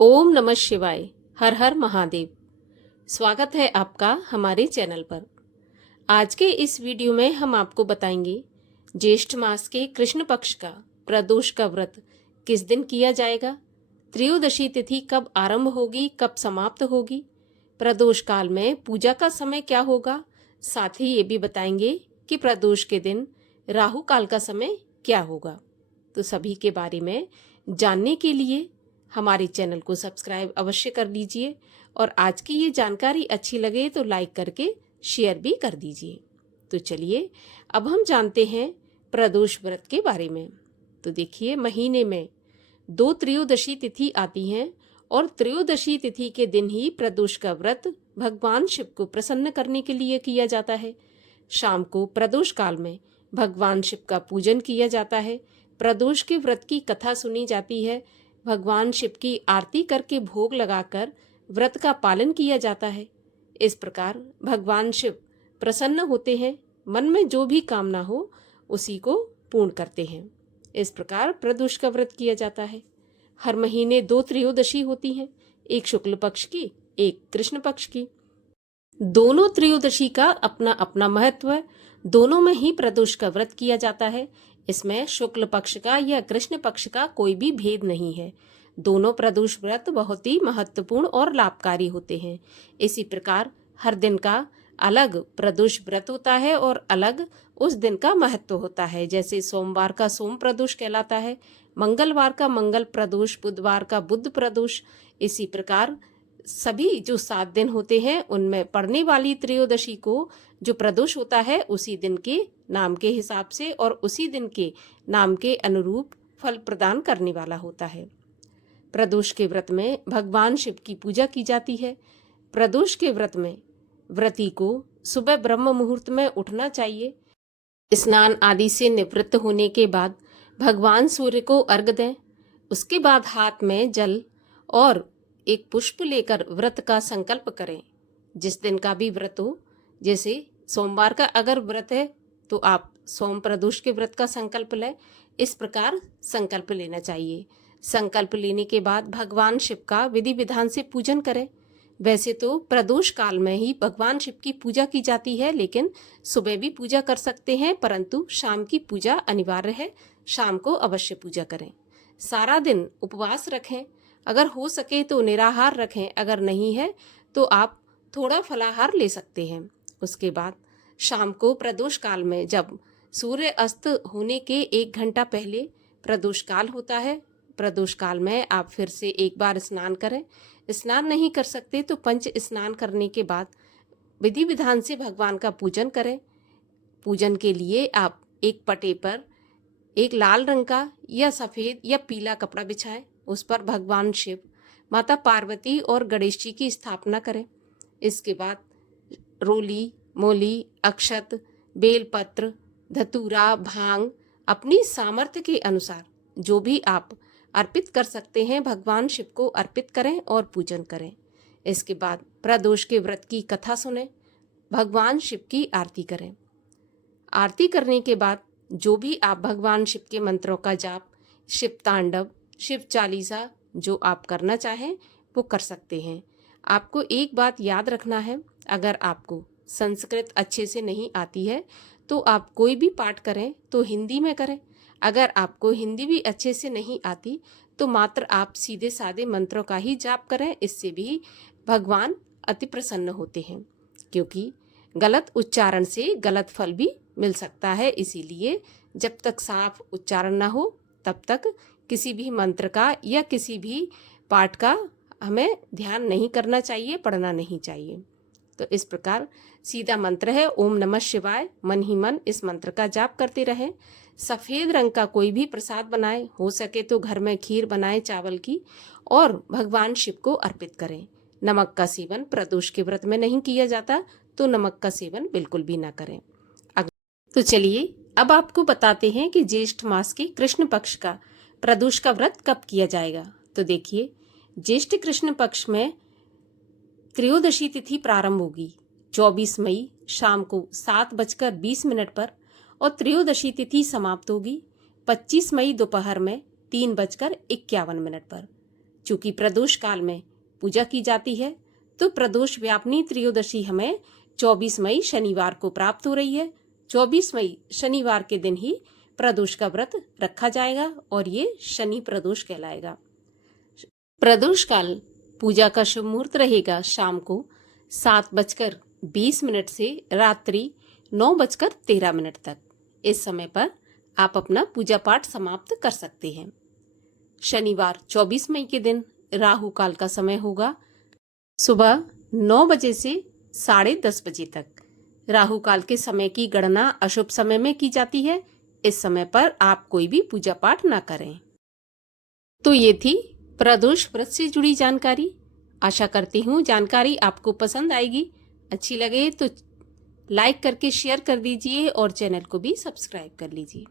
ओम नमः शिवाय। हर हर महादेव। स्वागत है आपका हमारे चैनल पर। आज के इस वीडियो में हम आपको बताएंगे ज्येष्ठ मास के कृष्ण पक्ष का प्रदोष का व्रत किस दिन किया जाएगा, त्रयोदशी तिथि कब आरंभ होगी, कब समाप्त होगी, प्रदोष काल में पूजा का समय क्या होगा। साथ ही ये भी बताएंगे कि प्रदोष के दिन राहु काल का समय क्या होगा। तो सभी के बारे में जानने के लिए हमारे चैनल को सब्सक्राइब अवश्य कर लीजिए और आज की ये जानकारी अच्छी लगे तो लाइक करके शेयर भी कर दीजिए। तो चलिए अब हम जानते हैं प्रदोष व्रत के बारे में। तो देखिए, महीने में 2 त्रयोदशी तिथि आती हैं और त्रयोदशी तिथि के दिन ही प्रदोष का व्रत भगवान शिव को प्रसन्न करने के लिए किया जाता है। शाम को प्रदोष काल में भगवान शिव का पूजन किया जाता है। प्रदोष के व्रत की कथा सुनी जाती है। भगवान शिव की आरती करके भोग लगाकर व्रत का पालन किया जाता है। इस प्रकार भगवान शिव प्रसन्न होते हैं, मन में जो भी कामना हो उसी को पूर्ण करते हैं। इस प्रकार प्रदोष का व्रत किया जाता है। हर महीने 2 त्रयोदशी होती हैं, एक शुक्ल पक्ष की, एक कृष्ण पक्ष की। दोनों त्रयोदशी का अपना अपना महत्व है। दोनों में ही प्रदोष का व्रत किया जाता है। इसमें शुक्ल पक्ष का या कृष्ण पक्ष का कोई भी भेद नहीं है। दोनों प्रदोष व्रत बहुत ही महत्वपूर्ण और लाभकारी होते हैं। इसी प्रकार हर दिन का अलग प्रदोष व्रत होता है और अलग उस दिन का महत्व होता है। जैसे सोमवार का सोम प्रदोष कहलाता है, मंगलवार का मंगल प्रदोष, बुधवार का बुध प्रदोष। इसी प्रकार सभी जो 7 दिन होते हैं उनमें पड़ने वाली त्रयोदशी को जो प्रदोष होता है उसी दिन के नाम के हिसाब से और उसी दिन के नाम के अनुरूप फल प्रदान करने वाला होता है। प्रदोष के व्रत में भगवान शिव की पूजा की जाती है। प्रदोष के व्रत में व्रती को सुबह ब्रह्म मुहूर्त में उठना चाहिए। स्नान आदि से निवृत्त होने के बाद भगवान सूर्य को अर्घ्य दें। उसके बाद हाथ में जल और एक पुष्प लेकर व्रत का संकल्प करें। जिस दिन का भी व्रत हो, जैसे सोमवार का अगर व्रत है तो आप सोम प्रदोष के व्रत का संकल्प लें। इस प्रकार संकल्प लेना चाहिए। संकल्प लेने के बाद भगवान शिव का विधि विधान से पूजन करें। वैसे तो प्रदोष काल में ही भगवान शिव की पूजा की जाती है, लेकिन सुबह भी पूजा कर सकते हैं, परंतु शाम की पूजा अनिवार्य है। शाम को अवश्य पूजा करें। सारा दिन उपवास रखें। अगर हो सके तो निराहार रखें, अगर नहीं है तो आप थोड़ा फलाहार ले सकते हैं। उसके बाद शाम को प्रदोष काल में जब सूर्य अस्त होने के 1 घंटा पहले प्रदोष काल होता है, प्रदोष काल में आप फिर से एक बार स्नान करें। स्नान नहीं कर सकते तो पंच स्नान करने के बाद विधि विधान से भगवान का पूजन करें। पूजन के लिए आप एक पटे पर एक लाल रंग का या सफ़ेद या पीला कपड़ा बिछाएं। उस पर भगवान शिव, माता पार्वती और गणेश जी की स्थापना करें। इसके बाद रोली, मोली, अक्षत, बेलपत्र, धतूरा, भांग अपनी सामर्थ्य के अनुसार जो भी आप अर्पित कर सकते हैं भगवान शिव को अर्पित करें और पूजन करें। इसके बाद प्रदोष के व्रत की कथा सुनें, भगवान शिव की आरती करें। आरती करने के बाद जो भी आप भगवान शिव के मंत्रों का जाप, शिव तांडव, शिव चालीसा जो आप करना चाहें वो कर सकते हैं। आपको एक बात याद रखना है, अगर आपको संस्कृत अच्छे से नहीं आती है तो आप कोई भी पाठ करें तो हिंदी में करें। अगर आपको हिंदी भी अच्छे से नहीं आती तो मात्र आप सीधे सादे मंत्रों का ही जाप करें। इससे भी भगवान अति प्रसन्न होते हैं, क्योंकि गलत उच्चारण से गलत फल भी मिल सकता है। इसीलिए जब तक साफ उच्चारण ना हो तब तक किसी भी मंत्र का या किसी भी पाठ का हमें ध्यान नहीं करना चाहिए, पढ़ना नहीं चाहिए। तो इस प्रकार सीधा मंत्र है ओम नमः शिवाय। मन ही मन इस मंत्र का जाप करते रहें। सफ़ेद रंग का कोई भी प्रसाद बनाएं, हो सके तो घर में खीर बनाएं चावल की, और भगवान शिव को अर्पित करें। नमक का सेवन प्रदोष के व्रत में नहीं किया जाता, तो नमक का सेवन बिल्कुल भी ना करें। तो चलिए अब आपको बताते हैं कि ज्येष्ठ मास के कृष्ण पक्ष का प्रदोष का व्रत कब किया जाएगा। तो देखिए, ज्येष्ठ कृष्ण पक्ष में त्रयोदशी तिथि प्रारंभ होगी 24 मई शाम को 7:20 पर और त्रयोदशी तिथि समाप्त होगी 25 मई दोपहर में 3:51 पर। चूंकि प्रदोष काल में पूजा की जाती है तो प्रदोष व्यापिनी त्रयोदशी हमें 24 मई शनिवार को प्राप्त हो रही है। 24 मई शनिवार के दिन ही प्रदोष का व्रत रखा जाएगा और ये शनि प्रदोष कहलाएगा। प्रदोष काल पूजा का शुभ मुहूर्त रहेगा शाम को 7:20 से रात्रि 9:13 तक। इस समय पर आप अपना पूजा पाठ समाप्त कर सकते हैं। शनिवार 24 मई के दिन राहु काल का समय होगा सुबह 9 बजे से 10:30 बजे तक। राहु काल के समय की गणना अशुभ समय में की जाती है। इस समय पर आप कोई भी पूजा पाठ ना करें। तो ये थी प्रदोष व्रत से जुड़ी जानकारी। आशा करती हूँ जानकारी आपको पसंद आएगी। अच्छी लगे तो लाइक करके शेयर कर दीजिए और चैनल को भी सब्सक्राइब कर लीजिए।